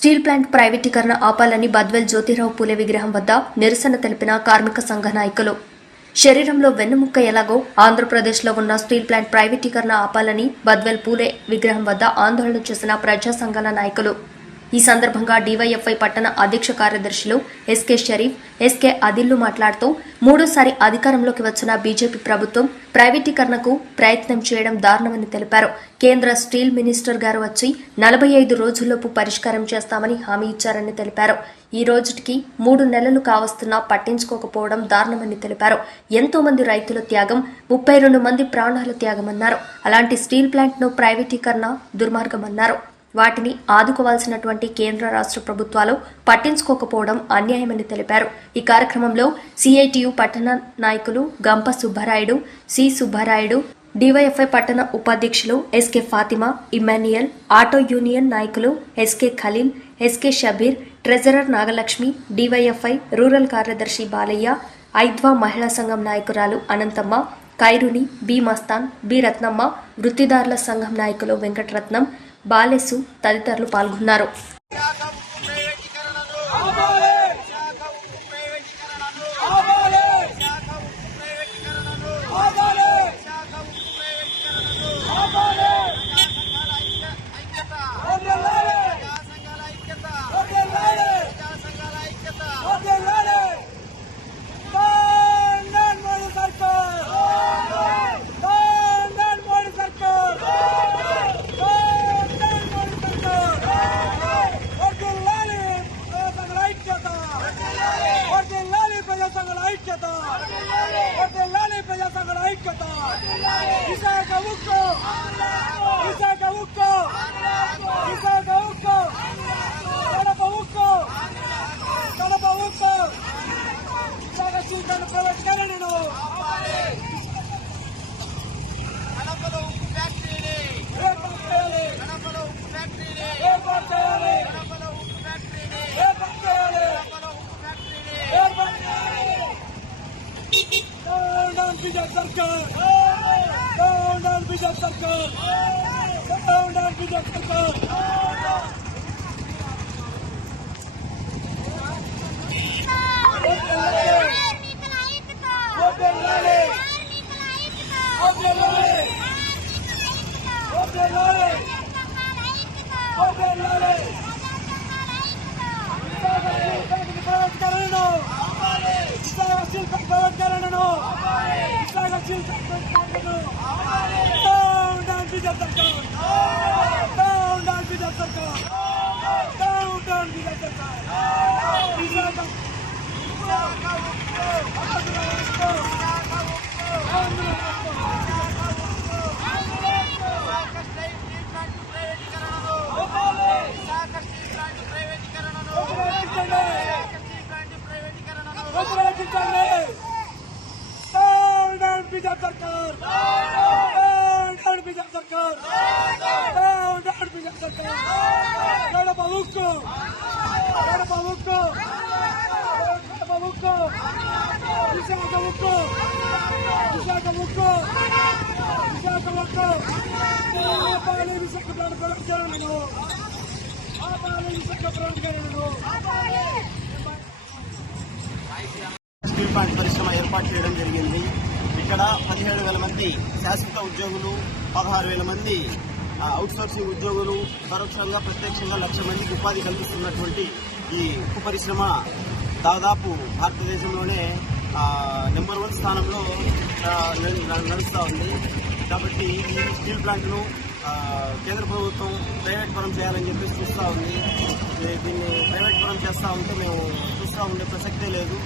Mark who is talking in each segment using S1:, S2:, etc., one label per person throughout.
S1: Steel plant ప్రైవేటీకరణ ఆపాలని బద్వెల్ జ్యోతిరావు పూలే విగ్రహం వద్ద నిరసన తెలిపిన కార్మిక సంఘ నాయకులు. శరీరంలో వెన్నుముక్క ఎలాగో ఆంధ్రప్రదేశ్లో ఉన్న స్టీల్ ప్లాంట్ ప్రైవేటీకరణ ఆపాలని బద్వెల్ పూలే విగ్రహం వద్ద ఆందోళన చేసిన ప్రజా సంఘాల నాయకులు. ఈ సందర్భంగా డీవైఎఫ్ఐ పట్టణ అధ్యక్ష కార్యదర్శులు ఎస్కే షరీఫ్ ఎస్కే అదిల్లు మాట్లాడుతూ మూడోసారి అధికారంలోకి వచ్చిన బీజేపీ ప్రభుత్వం ప్రైవేటీకరణకు ప్రయత్నం చేయడం దారుణమని తెలిపారు. కేంద్ర స్టీల్ మినిస్టర్ గారు వచ్చి నలభై ఐదు రోజుల్లోపు పరిష్కారం చేస్తామని హామీ ఇచ్చారని తెలిపారు. ఈ రోజుటికి మూడు నెలలు కావస్తున్నా పట్టించుకోకపోవడం దారుణమని తెలిపారు. ఎంతో మంది రైతుల త్యాగం ముప్పై రెండు మంది ప్రాణాల త్యాగమన్నారు. అలాంటి స్టీల్ ప్లాంట్ను ప్రైవేటీకరణ దుర్మార్గమన్నారు. వాటిని ఆదుకోవాల్సినటువంటి కేంద్ర రాష్ట్ర ప్రభుత్వాలు పట్టించుకోకపోవడం అన్యాయమని తెలిపారు. ఈ కార్యక్రమంలో సిఐటియు పట్టణ నాయకులు గంప సుబ్బారాయుడు సి సుబ్బారాయుడు డివైఎఫ్ఐ పట్టణ ఉపాధ్యక్షులు SK Fatima Emmanuel auto union నాయకులు SK Khalil SK Shabbir treasurer Nagalakshmi DYFI rural కార్యదర్శి బాలయ్య ఐద్వా మహిళా సంఘం నాయకురాలు అనంతమ్మ ఖైరుని బి మస్తాన్ బి రత్నమ్మ వృత్తిదారుల సంఘం నాయకులు వెంకటరత్నం బాలెసు తదితరులు పాల్గొన్నారు.
S2: విశాఖ సీట్లను ప్రవేశకరణను
S3: కడపలో ఉప్పు ఫ్యాక్టరీని
S2: ఏర్పాటు చేయాలి.
S3: కడపలో ఉప్పు ఫ్యాక్టరీని
S2: ఏర్పాటు చేయాలి.
S3: కడపలో ఉప్పు ఫ్యాక్టరీని
S2: ఏర్పాటు చేయాలి.
S3: కడపలో ఉప్పు ఫ్యాక్టరీని
S2: ఏర్పాటు చేయాలి. డౌన్ డౌన్ బీజేపీ సర్కార్ డౌన్ డౌన్ బీజేపీ సర్కార్ డౌన్ డౌన్ బీజేపీ సర్కార్ విశాఖ శిల్ప ప్రవర్తకరణను విశాఖ శిల్ప ప్రవర్తకరణను డౌన్ డౌన్ బీజేపీ సర్కార్ డౌన్ డౌన్ బీజేపీ సర్కార్ డౌన్ డౌన్ బీజేపీ సర్కార్ విశాఖ
S3: విశాఖ స్టీల్ ప్లాంట్ ప్రైవేటీకరణను విశాఖ స్టీల్ ప్లాంట్ ప్రైవేటీకరణను విశాఖ స్టీల్ ప్లాంట్ ప్రైవేటీకరణను
S2: వ్యతిరేకించండి డౌన్ డౌన్ బీజేపీ సర్కార్ డౌన్ డౌన్ బీజేపీ సర్కార్ డౌన్ డౌన్ బీజేపీ సర్కార్ కడప ఉక్కు కడప ఉక్కు కడప ఉక్కు విశాఖ ఉక్కు విశాఖ ఉక్కు ఆపాలి
S4: స్టీల్ ప్లాంట్ పరిశ్రమ ఏర్పాటు చేయడం జరిగింది ఇక్కడ పదిహేడు వేల మంది శాశ్వత ఉద్యోగులు పదహారు వేల మంది అవుట్సోర్సింగ్ ఉద్యోగులు పరోక్షంగా ప్రత్యక్షంగా లక్ష మందికి ఉపాధి కల్పిస్తున్నటువంటి ఈ ఉక్కు పరిశ్రమ దాదాపు భారతదేశంలోనే నెంబర్ వన్ స్థానంలో నడుస్తూ ఉంది కాబట్టి ఈ స్టీల్ ప్లాంట్ను కేంద్ర ప్రభుత్వం ప్రైవేట్ పరం చేయాలని చెప్పేసి చూస్తూ ఉంది. దీన్ని ప్రైవేట్ పరం చేస్తూ ఉంటే మేము చూస్తూ ఉండే ప్రసక్తే లేదు.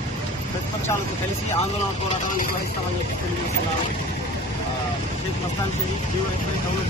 S4: ప్రతిపక్షాలతో కలిసి ఆందోళన పోరాటం నిర్వహిస్తామని చెప్పి తెలియజేస్తున్నాము ఆ, షేక్ మస్తాన్ షరీఫ్ డివైఎఫ్ఐ టౌన్